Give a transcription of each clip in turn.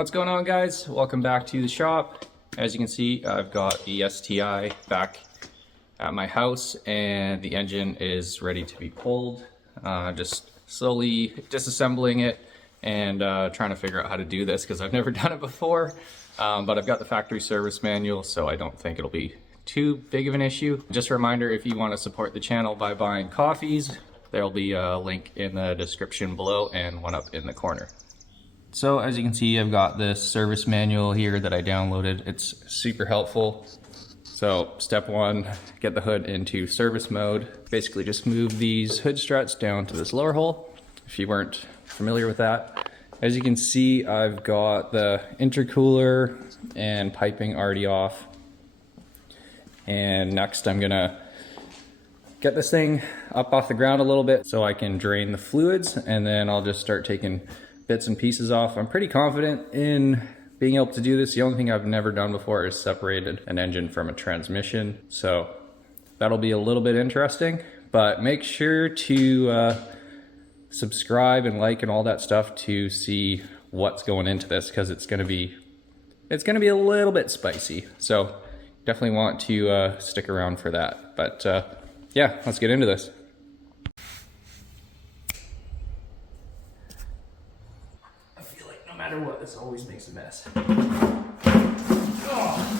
What's going on, guys? Welcome back to the shop. As you can see, I've got the STI back at my house and the engine is ready to be pulled. Just slowly disassembling it and trying to figure out how to do this because I've never done it before. But I've got the factory service manual, so I don't think it'll be too big of an issue. Just a reminder, if you want to support the channel by buying coffees, there'll be a link in the description below and one up in the corner. So as you can see, I've got this service manual here that I downloaded. It's super helpful. So step one, get the hood into service mode. Basically just move these hood struts down to this lower hole, if you weren't familiar with that. As you can see, I've got the intercooler and piping already off. And next I'm gonna get this thing up off the ground a little bit so I can drain the fluids, and then I'll just start taking bits and pieces off. I'm pretty confident in being able to do this. The only thing I've never done before is separated an engine from a transmission. So that'll be a little bit interesting, but make sure to subscribe and like and all that stuff to see what's going into this, because it's gonna be a little bit spicy. So definitely want to stick around for that. But yeah, let's get into this. I feel like no matter what, this always makes a mess. Oh.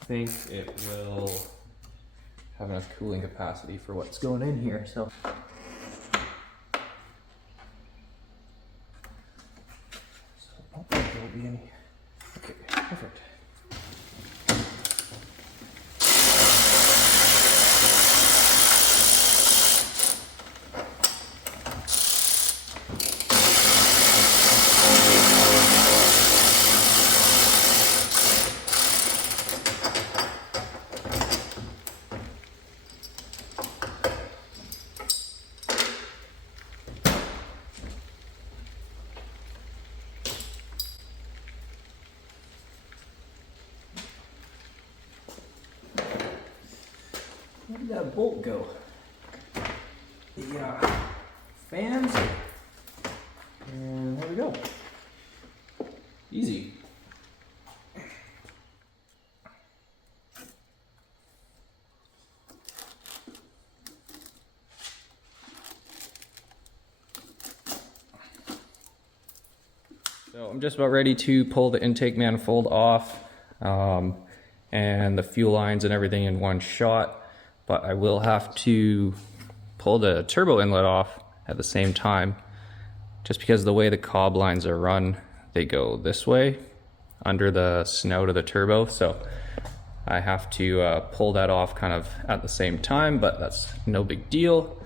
I think it will have enough cooling capacity for what's going in here, so. I don't think there will be any. Okay, perfect. Where did that bolt go? The fans, and there we go. Easy. So I'm just about ready to pull the intake manifold off and the fuel lines and everything in one shot. But I will have to pull the turbo inlet off at the same time, just because the way the cob lines are run, they go this way under the snout of the turbo. So I have to pull that off kind of at the same time, but that's no big deal.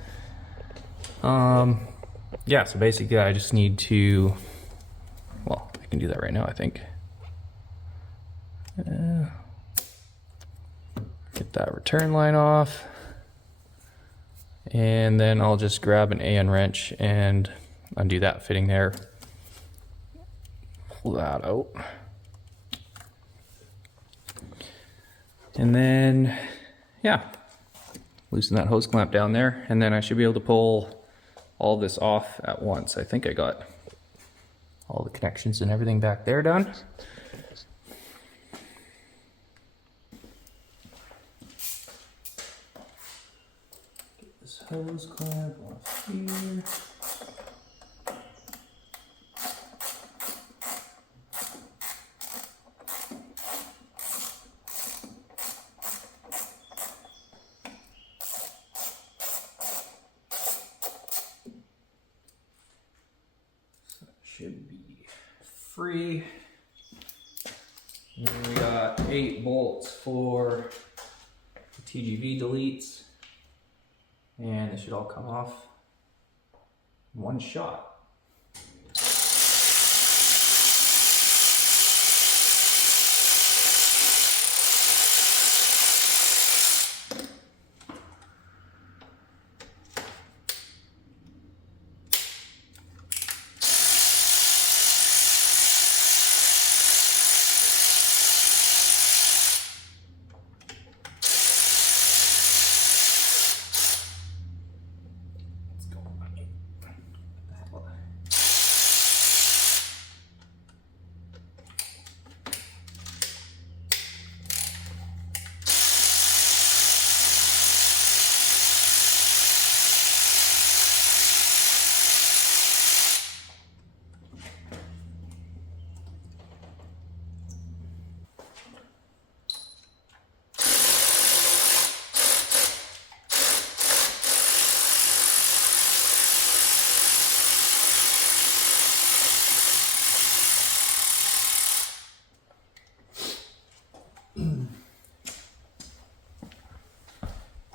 Yeah, so basically I just need to, well, I can do that right now, I think. Get that return line off, and then I'll just grab an AN wrench and undo that fitting there. Pull that out. And then, yeah, loosen that hose clamp down there, and then I should be able to pull all this off at once. I think I got all the connections and everything back there done. Get this hose clamp off here. Should be free. And then we got 8 bolts for the TGV deletes, and they should all come off in one shot.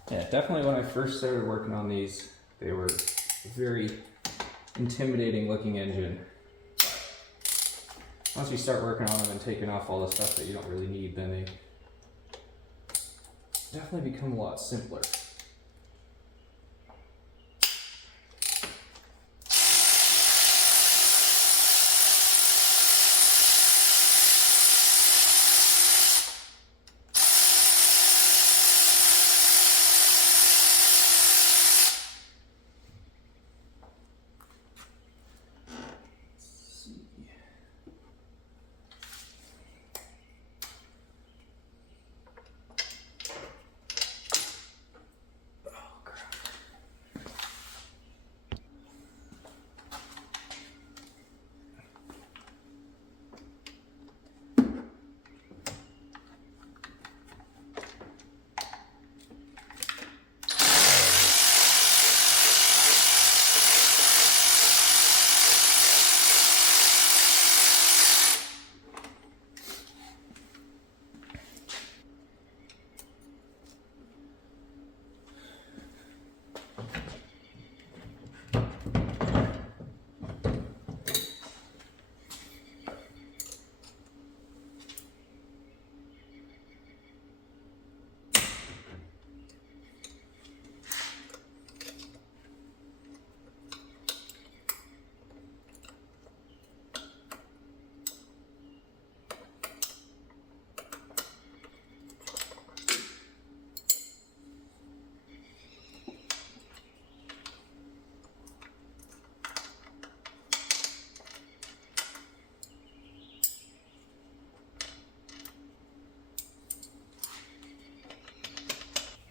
Yeah, definitely when I first started working on these, they were a very intimidating looking engine. Once you start working on them and taking off all the stuff that you don't really need, then they definitely become a lot simpler.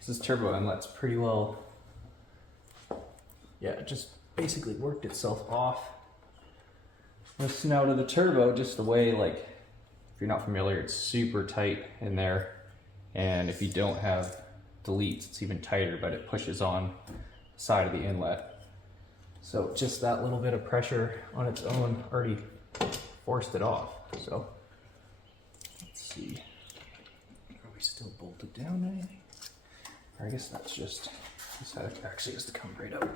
This turbo inlet's pretty well, yeah, it just basically worked itself off the snout of the turbo, just the way, like, if you're not familiar, it's super tight in there, and if you don't have deletes, it's even tighter, but it pushes on the side of the inlet. So just that little bit of pressure on its own already forced it off. So let's see, are we still bolted down or anything? Or I guess that's just, this side actually has to come right out.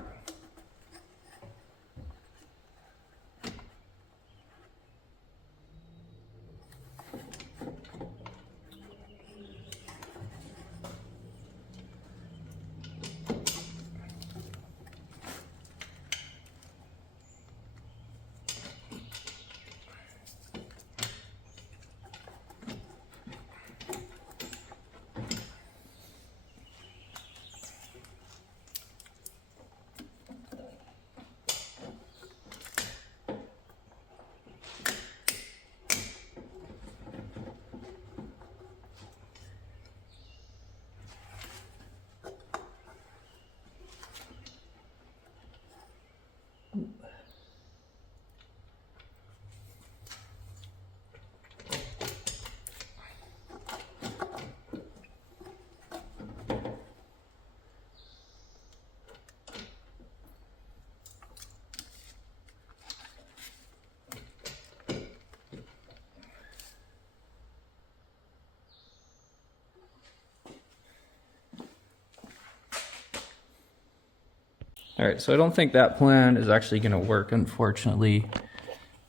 All right, so I don't think that plan is actually going to work, unfortunately.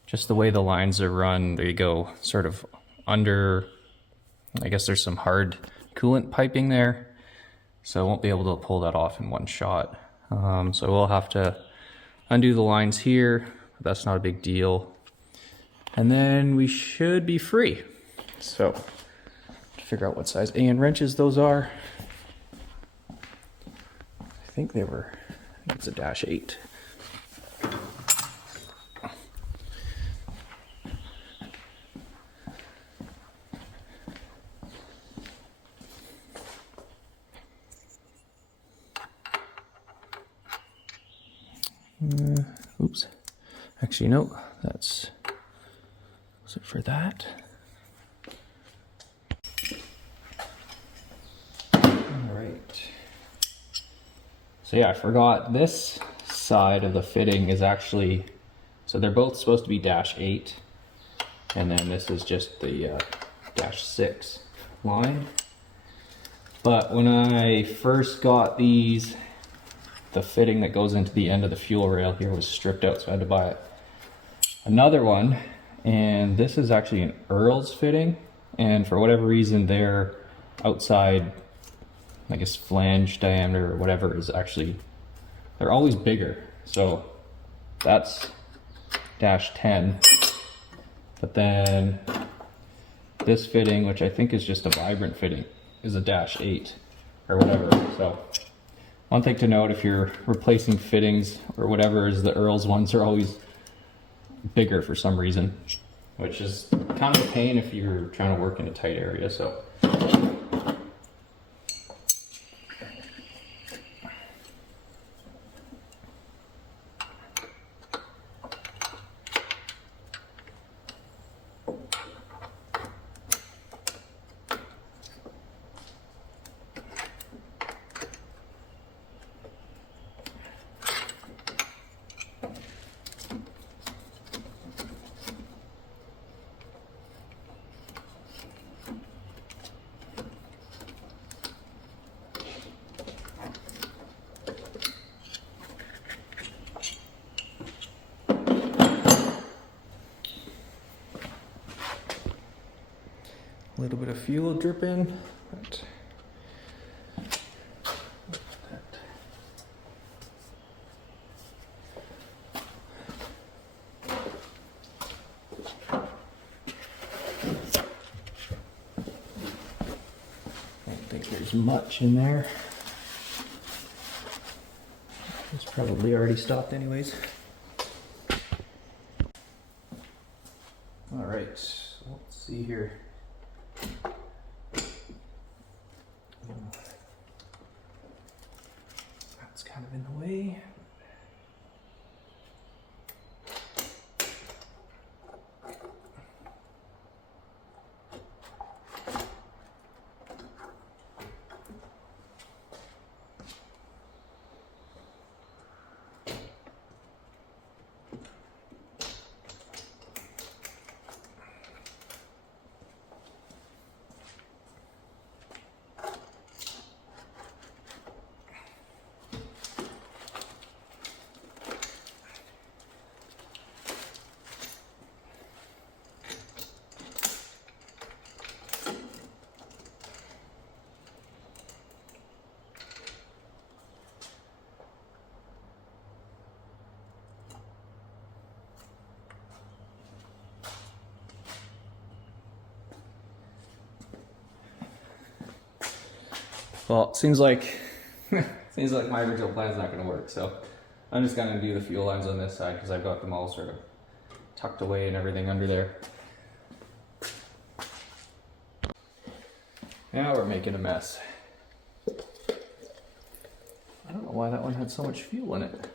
Just the way the lines are run, they go sort of under, I guess there's some hard coolant piping there, so I won't be able to pull that off in one shot. So we'll have to undo the lines here, but that's not a big deal. And then we should be free. So, to figure out what size Allen wrenches those are. I think it's a -8. Oops. Actually, no, was it for that? All right. So yeah, I forgot this side of the fitting is actually, so they're both supposed to be -8, and then this is just the -6 line. But when I first got these, the fitting that goes into the end of the fuel rail here was stripped out, so I had to buy another one. And this is actually an Earl's fitting, and for whatever reason their outside, I guess, flange diameter or whatever is actually, they're always bigger. So that's -10, but then this fitting, which I think is just a Vibrant fitting, is a -8 or whatever. So one thing to note if you're replacing fittings or whatever is the Earl's ones are always bigger for some reason, which is kind of a pain if you're trying to work in a tight area. So a little bit of fuel dripping. But I don't think there's much in there. It's probably already stopped anyways. All right, so let's see here. That's kind of in the way. Well, it seems like my original plan is not going to work, so I'm just going to do the fuel lines on this side because I've got them all sort of tucked away and everything under there. Now we're making a mess. I don't know why that one had so much fuel in it.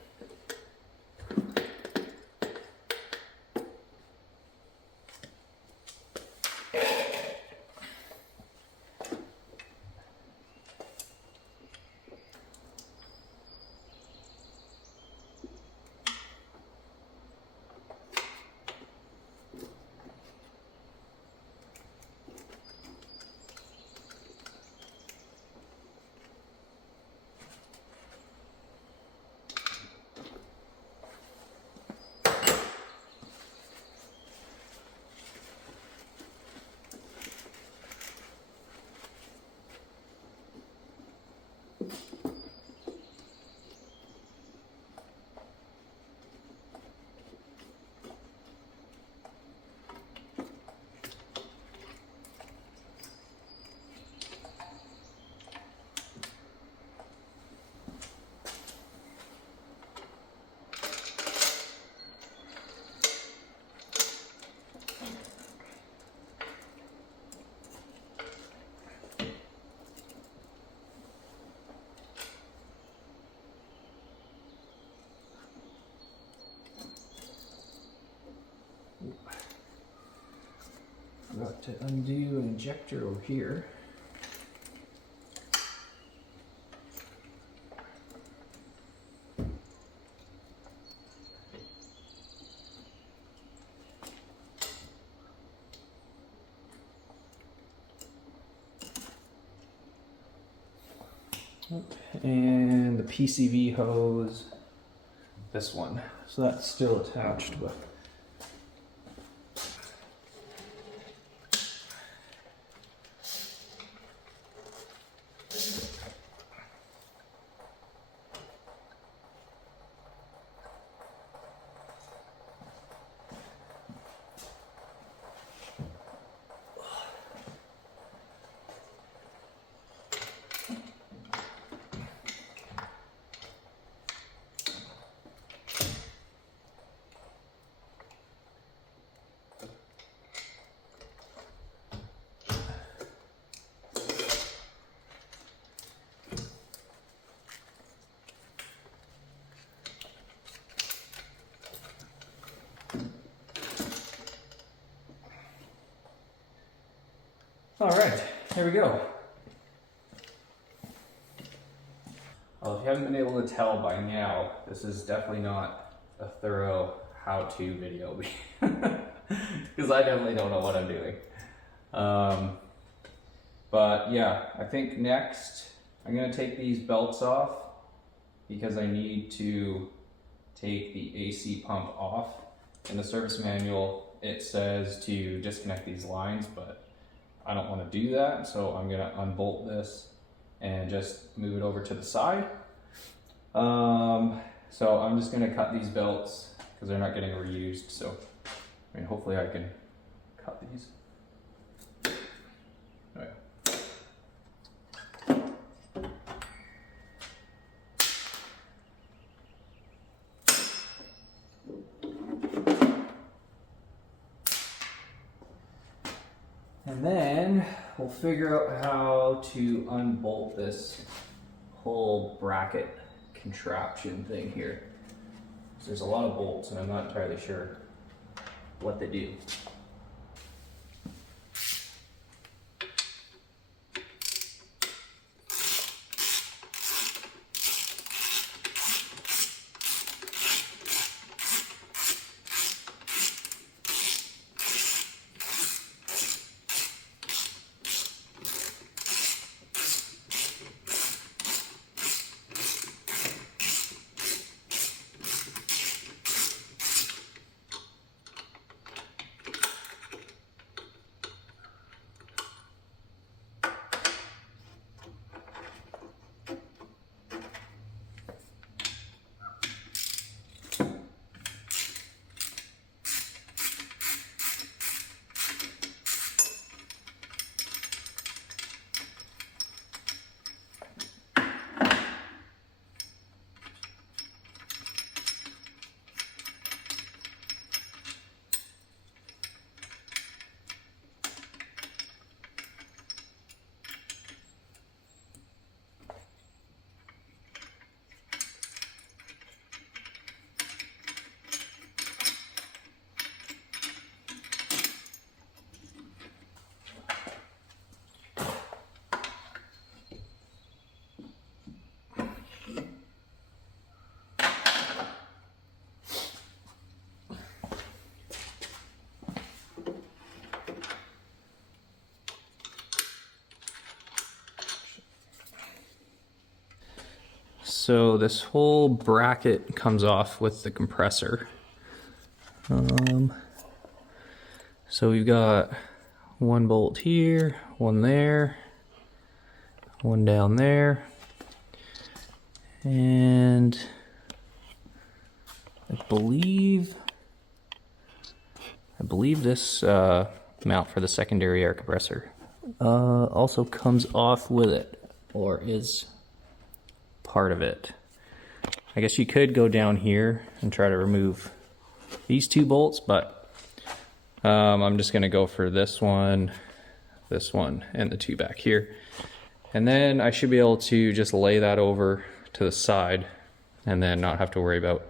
to undo an injector over here. And the PCV hose, this one. So that's still attached, but all right, here we go. Well, if you haven't been able to tell by now, this is definitely not a thorough how-to video because I definitely don't know what I'm doing. But yeah, I think next I'm going to take these belts off because I need to take the AC pump off. In the service manual, it says to disconnect these lines, but I don't want to do that, so I'm going to unbolt this and just move it over to the side. So I'm just going to cut these belts because they're not getting reused. So, I mean, hopefully I can cut these. Oh, yeah. And then we'll figure out how to unbolt this whole bracket contraption thing here. So there's a lot of bolts and I'm not entirely sure what they do. So this whole bracket comes off with the compressor. So we've got one bolt here, one there, one down there, and I believe this mount for the secondary air compressor also comes off with it, or is part of it. I guess you could go down here and try to remove these two bolts, but I'm just gonna go for this one, and the two back here. And then I should be able to just lay that over to the side and then not have to worry about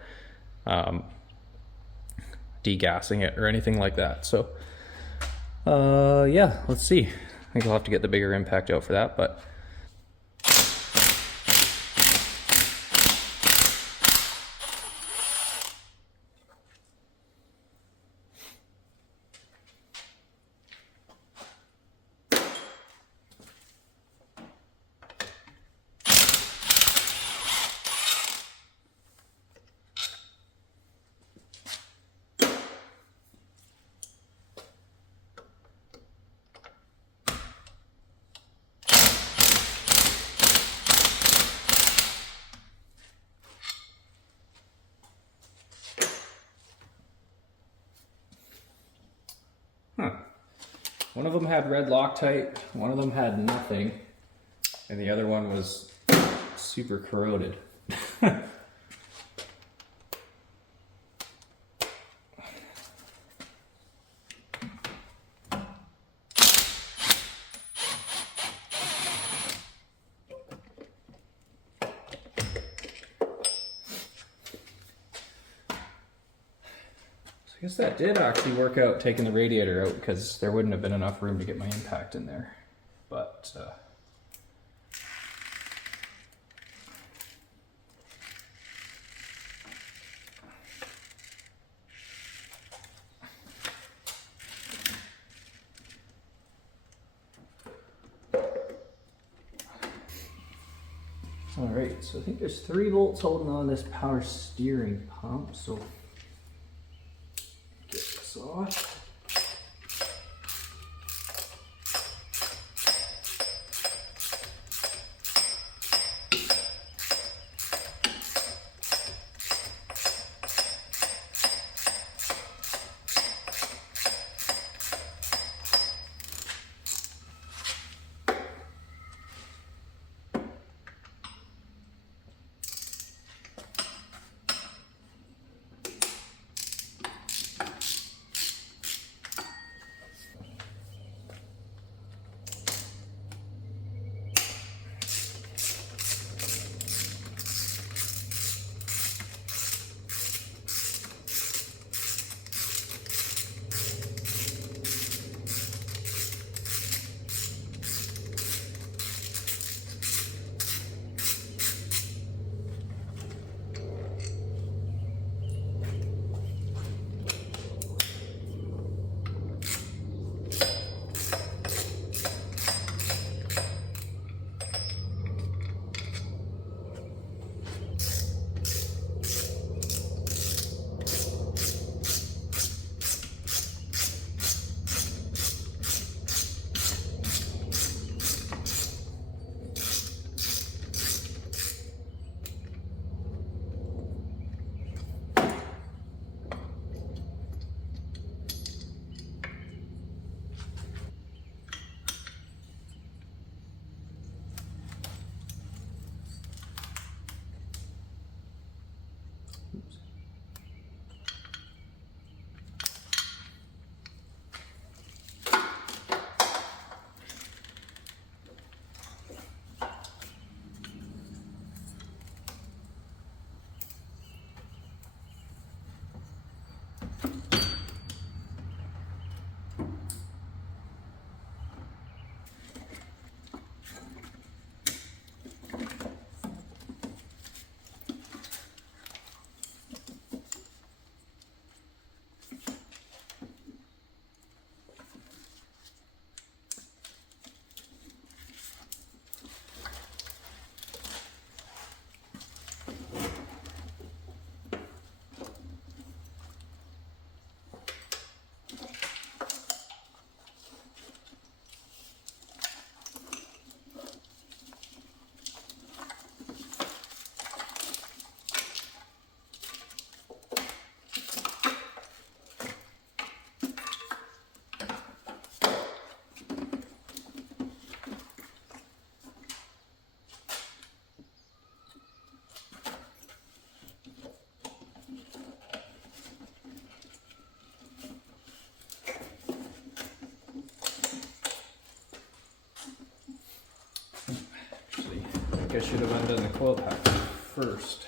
degassing it or anything like that. So Yeah, let's see. I think I'll have to get the bigger impact out for that, but one of them had red Loctite, one of them had nothing, and the other one was super corroded. I guess that did actually work out, taking the radiator out, because there wouldn't have been enough room to get my impact in there. But all right, so I think there's 3 bolts holding on this power steering pump, so get this off. I should have undone the coil pack first.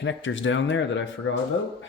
connectors down there that I forgot about.